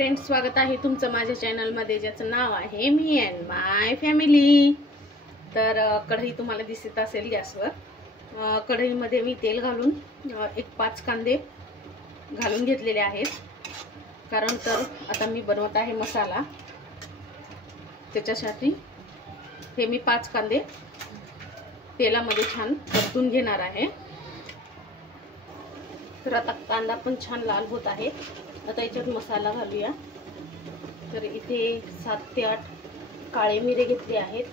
Friends, स्वागत आहे तुमचं माझ्या चॅनलमध्ये, ज्याचं नाव आहे मी अँड माय फॅमिली। तर कढई तुम्हाला दिसत असेल गॅसवर। कढईमध्ये मी तेल घालून एक 5 कांदे घालून घेतलेले आहेत, कारण तर आता मी बनवत आहे मसाला। त्याच्यासाठी हे मी 5 कांदे तेलामध्ये छान परतून घेणार आहे। तर आता कांदा पण छान लाल होत आहे। आता याच्यात मसाला घालूया। तर इथे 7 ते 8 काळे मिरे घेतले आहेत,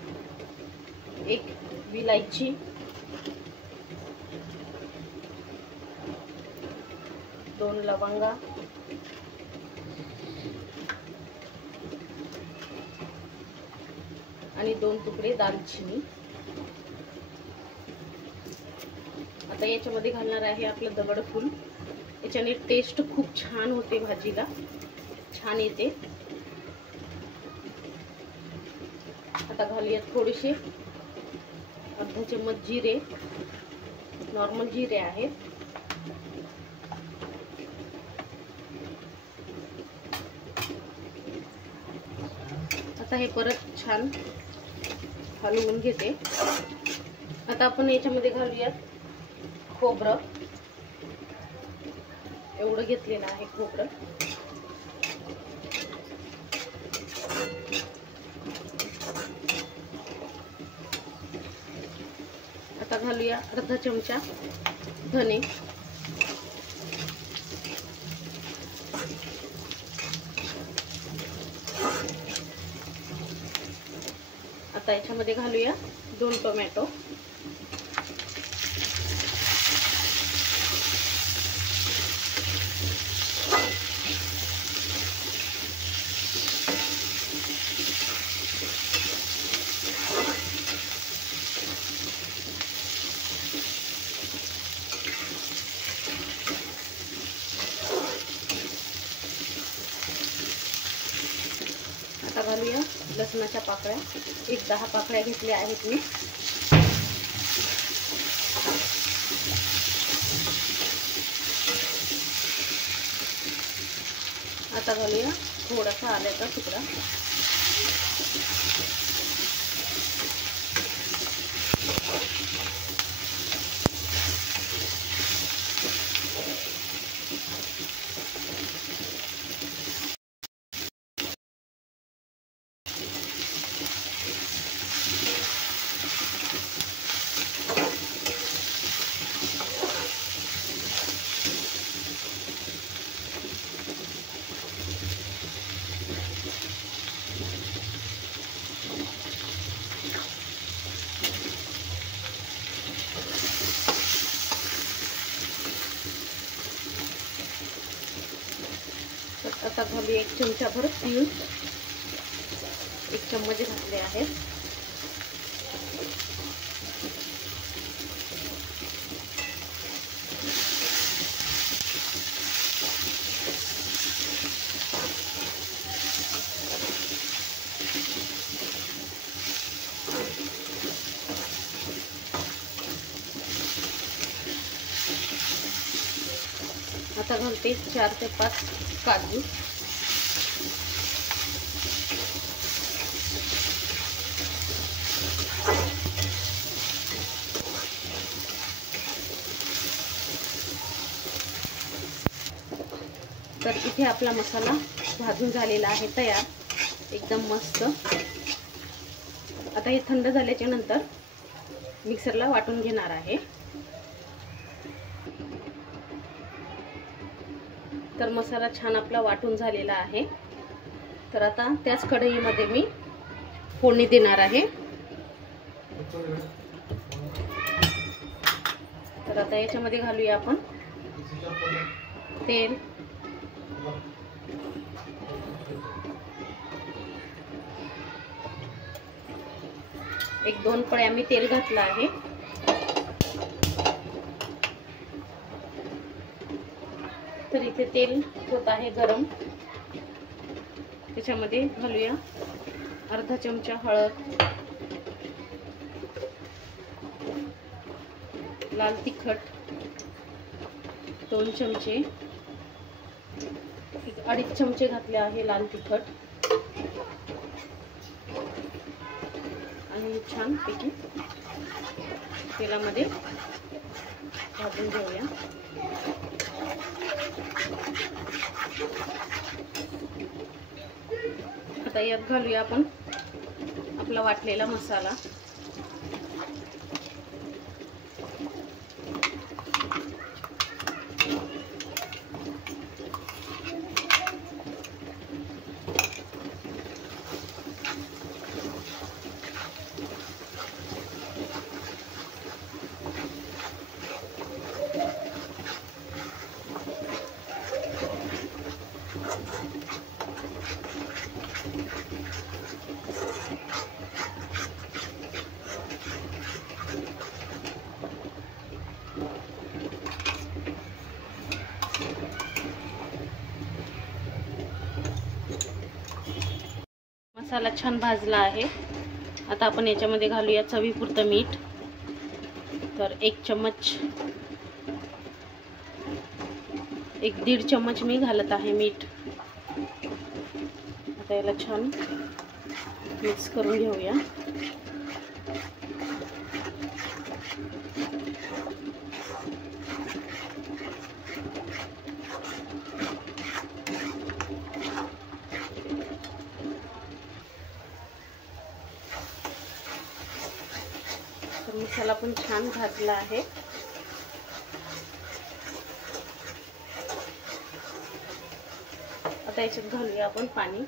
एक विलायची, दोन लवंगा, आणि 2 तुकडे दालचिनी। आता याच्यामध्ये घालणार आहे आपलं दगडफूल। याच्याने टेस्ट खूप छान होते, भाजीला छान येते। आता घालूया थोडेसे अर्धा चम्मच जिरे, नॉर्मल जिरे आहेत। आता हे परत छान हलवून घेते। आता आपण याच्यामध्ये घालूया खोबरं, एवढं घेतलेलं आहे खोबरं। आता घालूया अर्धा चमचा धने, आता याच्यामध्ये घालूया 2 टोमॅटो, आता घालूया लसणाच्या पाकळ्या, एक 10 पाकळ्या घेतल्या आहेत मी। आता घालूया थोडासा आल्याचा तुकडा, आता घालूया 1 चमचा भर तीळ, 1 चम्मच घातले आहेत। आता घालते 4 ते 5 काजू, तर इथे आपला मसाला भाजून झालेला आहे तयार, एकदम मस्त। आता हे थंड झाल्याच्या नंतर मिक्सरला वाटून घेणार आहे। तर मसाला छान आपला वाटून झालेला आहे। तर आता त्याच कढईमध्ये मी फोडणी देणार आहे। तर आता याच्यामध्ये घालूया आपण तेल, एक 2 पळ्या मी तेल घातलं आहे। तर इथे तेल होत आहे गरम। त्याच्यामध्ये घालूया अर्धा चमचा हळद, लाल तिखट 2 चमचे, 2.5 चमचे घातले आहे लाल तिखट आणि छान पैकी तेलामध्ये भाजून घेऊया। आता यात घालूया आपण आपला वाटलेला मसाला। मसाला छान भाजला आहे। आता आपण याच्यामध्ये घालूया चवीपुरतं मीठ। तर 1 चम्मच 1-1.5 चम्मच मी घालत आहे मीठ। आता याला छान मिक्स करून घेऊया। मसाला पण छान भाजला आहे। आता याच्यात घालूया आपण पाणी।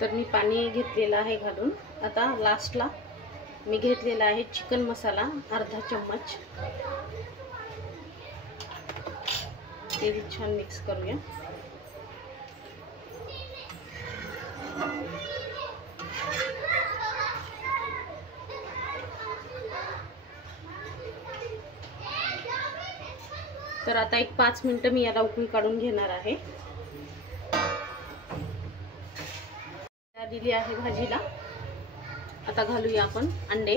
तर मी पाणी घेतलेलं आहे घालून। आता लास्टला मी घेतलेला आहे चिकन मसाला 1/2 चम्मच। ते भी छान मिक्स करूया। तर आता एक 5 मिनिटं मी याला उकळी काढून घेणार आहे। दिली आहे भाजीला। आता घालूया आपण अंडे।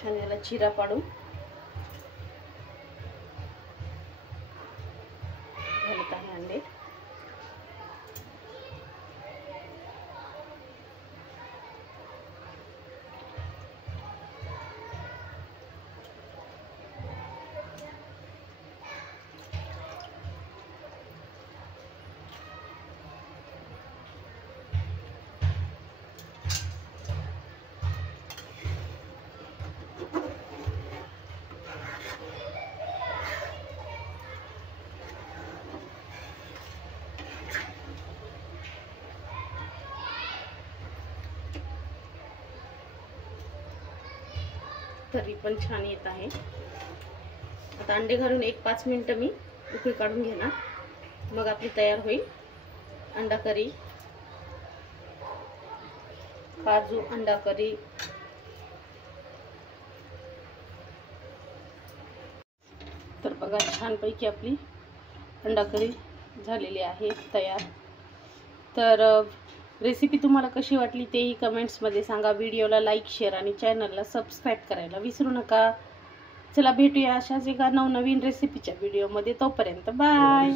छान याला चिरा पाडून घालत आहे अंडे। तरी पण छान येत आहे। आता अंडे घालून एक 5 मिनिटं मी उकळी काढून घेणार, मग आपली तयार होईल अंडा करी, काजू अंडा करी। तर बघा छानपैकी आपली अंडा करी झालेली आहे तयार। तर रेसिपी तुम्हाला कशी वाटली तेही कमेंट्समध्ये सांगा। व्हिडिओला लाईक, शेअर आणि चॅनलला सबस्क्राईब करायला विसरू नका। चला भेटूया अशाच एका नवनवीन रेसिपीच्या व्हिडिओमध्ये। तोपर्यंत बाय।